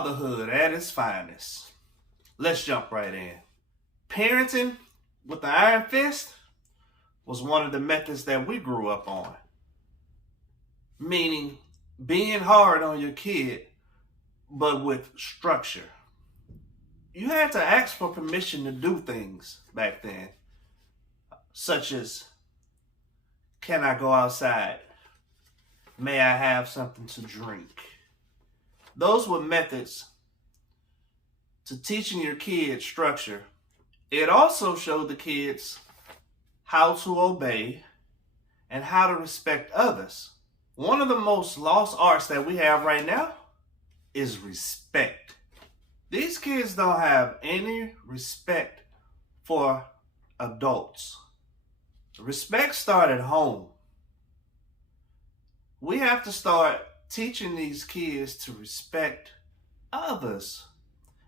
Fatherhood at its finest. Let's jump right in. Parenting with the iron fist was one of the methods that we grew up on. Meaning being hard on your kid, but with structure. You had to ask for permission to do things back then, such as, can I go outside? May I have something to drink? Those were methods to teaching your kids structure. It also showed the kids how to obey and how to respect others. One of the most lost arts that we have right now is respect. These kids don't have any respect for adults. Respect starts at home. We have to start teaching these kids to respect others.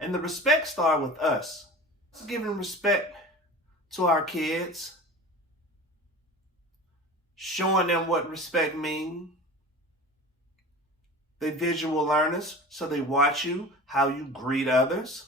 And the respect starts with us. It's giving respect to our kids, showing them what respect means. They're visual learners, so they watch you, how you greet others,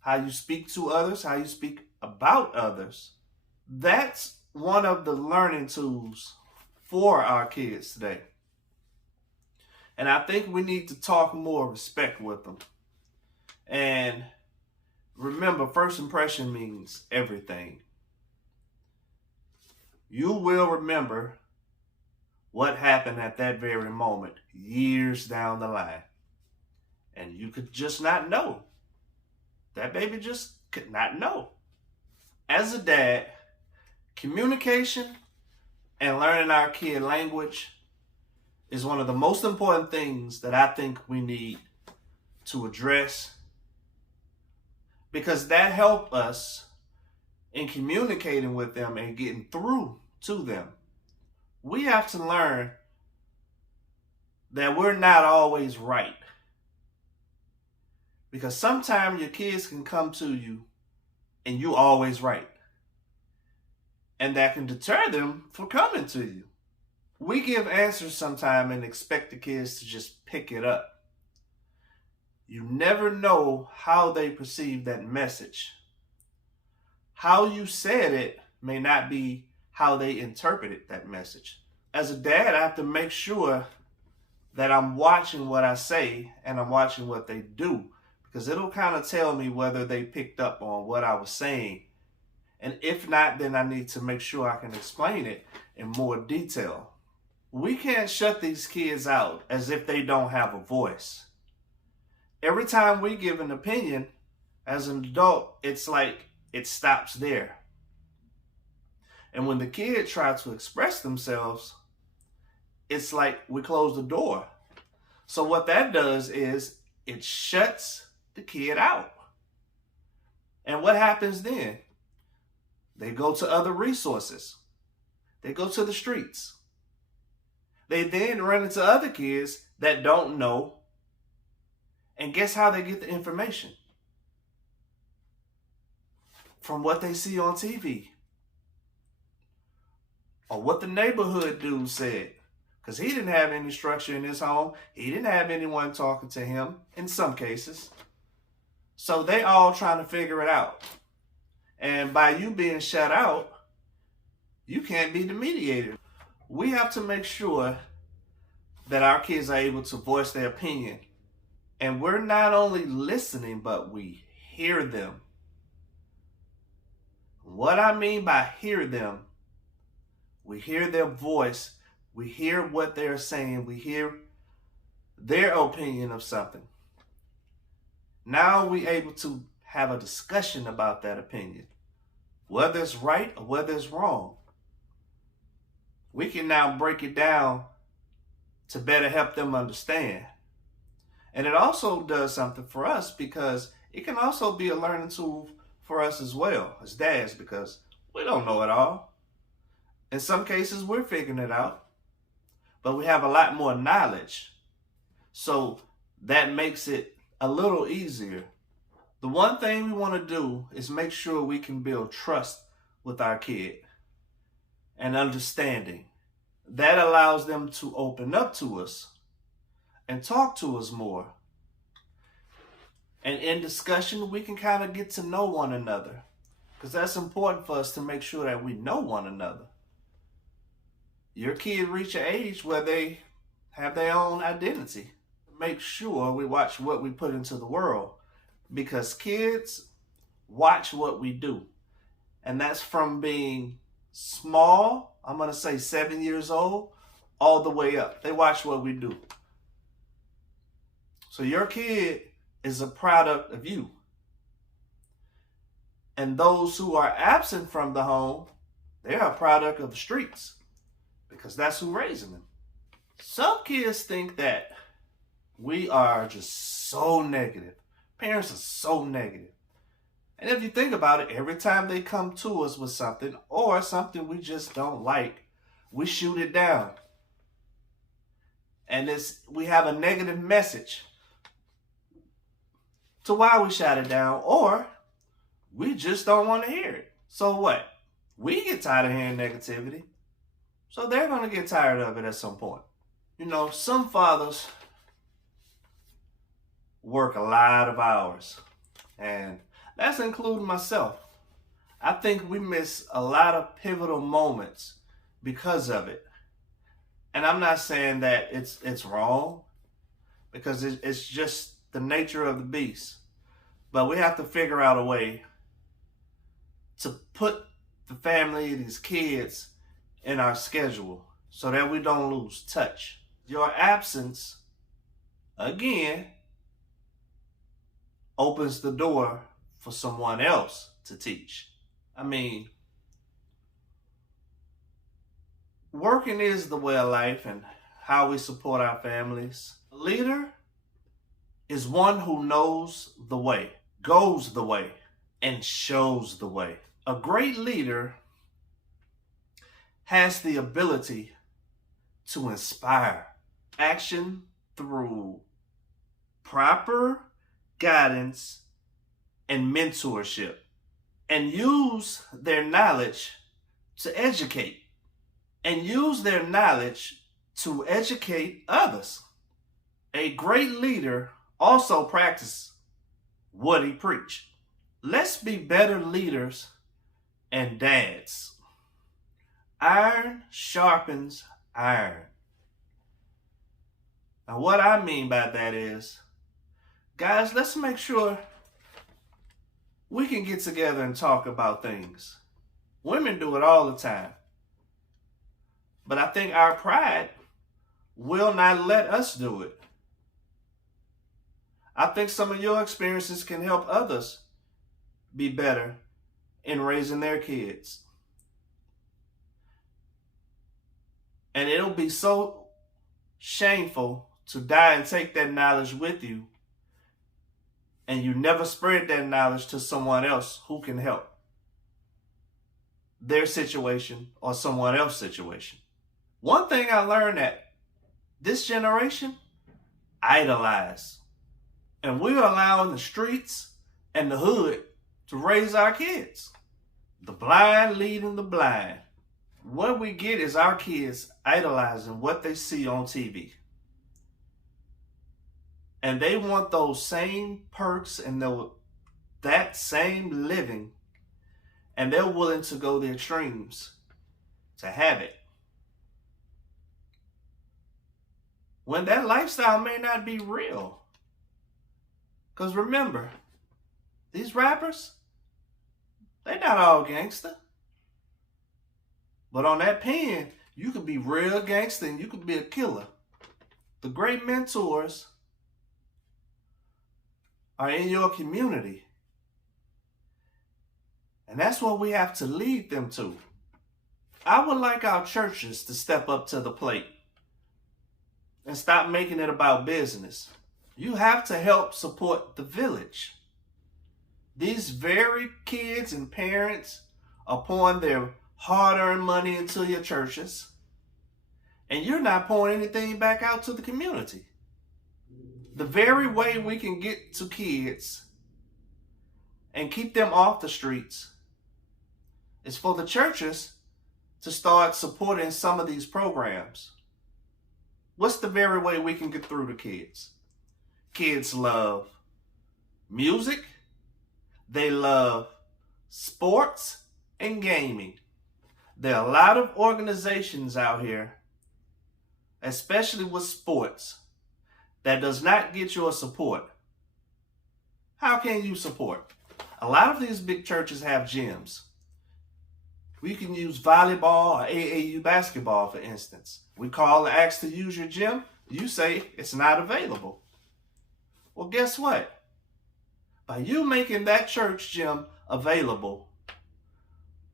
how you speak to others, how you speak about others. That's one of the learning tools for our kids today. And I think we need to talk more respect with them. And remember, first impression means everything. You will remember what happened at that very moment years down the line. And you could just not know. That baby just could not know. As a dad, communication and learning our kid language is one of the most important things that I think we need to address, because that helps us in communicating with them and getting through to them. We have to learn that we're not always right, because sometimes your kids can come to you and you're always right, and that can deter them from coming to you. We give answers sometimes and expect the kids to just pick it up. You never know how they perceive that message. How you said it may not be how they interpreted that message. As a dad, I have to make sure that I'm watching what I say and I'm watching what they do, because it'll kind of tell me whether they picked up on what I was saying. And if not, then I need to make sure I can explain it in more detail. We can't shut these kids out as if they don't have a voice. Every time we give an opinion as an adult, it's like it stops there. And when the kids try to express themselves, it's like we close the door. So what that does is it shuts the kid out. And what happens then? They go to other resources. They go to the streets. They then run into other kids that don't know. And guess how they get the information? From what they see on TV. Or what the neighborhood dude said. Because he didn't have any structure in his home. He didn't have anyone talking to him in some cases. So they all trying to figure it out. And by you being shut out, you can't be the mediator. We have to make sure that our kids are able to voice their opinion. And we're not only listening, but we hear them. What I mean by hear them, we hear their voice, we hear what they're saying, we hear their opinion of something. Now we're able to have a discussion about that opinion, whether it's right or whether it's wrong. We can now break it down to better help them understand. And it also does something for us, because it can also be a learning tool for us as well as dads, because we don't know it all. In some cases, we're figuring it out, but we have a lot more knowledge. So that makes it a little easier. The one thing we want to do is make sure we can build trust with our kid and understanding. That allows them to open up to us and talk to us more. And in discussion, we can kind of get to know one another, because that's important for us to make sure that we know one another. Your kid reach an age where they have their own identity. Make sure we watch what we put into the world, because kids watch what we do. And that's from being small, I'm going to say 7 years old, all the way up. They watch what we do. So your kid is a product of you. And those who are absent from the home, they are a product of the streets, because that's who raising them. Some kids think that we are just so negative. Parents are so negative. And if you think about it, every time they come to us with something or something we just don't like, we shoot it down. And we have a negative message to why we shot it down, or we just don't want to hear it. So what? We get tired of hearing negativity. So they're going to get tired of it at some point. You know, some fathers work a lot of hours, and that's including myself. I think we miss a lot of pivotal moments because of it. And I'm not saying that it's wrong, because it's just the nature of the beast. But we have to figure out a way to put the family, these kids, in our schedule so that we don't lose touch. Your absence, again, opens the door for someone else to teach. I mean, working is the way of life and how we support our families. A leader is one who knows the way, goes the way, and shows the way. A great leader has the ability to inspire action through proper guidance and mentorship, and use their knowledge to educate, and use their knowledge to educate others. A great leader also practices what he preached. Let's be better leaders and dads. Iron sharpens iron. Now, what I mean by that is, guys, let's make sure we can get together and talk about things. Women do it all the time. But I think our pride will not let us do it. I think some of your experiences can help others be better in raising their kids. And it'll be so shameful to die and take that knowledge with you, and you never spread that knowledge to someone else who can help their situation or someone else's situation. One thing I learned, that this generation idolize, and we're allowing the streets and the hood to raise our kids. The blind leading the blind. What we get is our kids idolizing what they see on TV. And they want those same perks and that same living. And they're willing to go the extremes to have it, when that lifestyle may not be real. Because remember, these rappers, they're not all gangster. But on that pen, you could be real gangster and you could be a killer. The great mentors are in your community. And that's what we have to lead them to. I would like our churches to step up to the plate and stop making it about business. You have to help support the village. These very kids and parents are pouring their hard-earned money into your churches, and you're not pouring anything back out to the community. The very way we can get to kids and keep them off the streets is for the churches to start supporting some of these programs. What's the very way we can get through to kids? Kids love music, they love sports and gaming. There are a lot of organizations out here, especially with sports, that does not get your support. How can you support? A lot of these big churches have gyms. We can use volleyball or AAU basketball, for instance. We call and ask to use your gym. You say it's not available. Well, guess what? By you making that church gym available,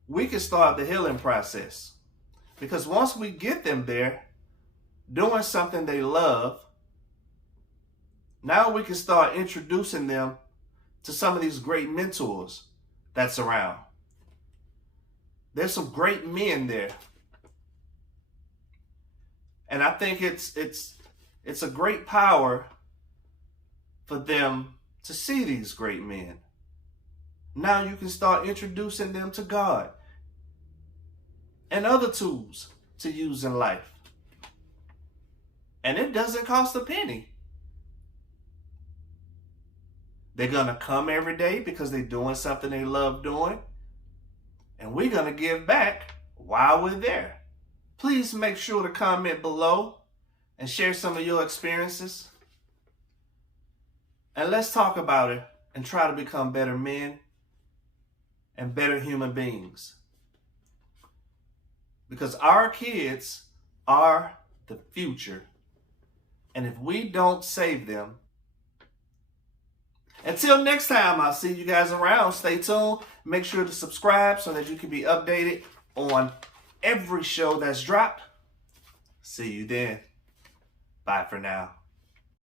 we can start the healing process. Because once we get them there, doing something they love, now we can start introducing them to some of these great mentors that's around. There's some great men there. And I think it's a great power for them to see these great men. Now you can start introducing them to God and other tools to use in life. And it doesn't cost a penny. They're going to come every day because they're doing something they love doing. And we're going to give back while we're there. Please make sure to comment below and share some of your experiences. And let's talk about it and try to become better men and better human beings. Because our kids are the future. And if we don't save them, until next time, I'll see you guys around. Stay tuned. Make sure to subscribe so that you can be updated on every show that's dropped. See you then. Bye for now.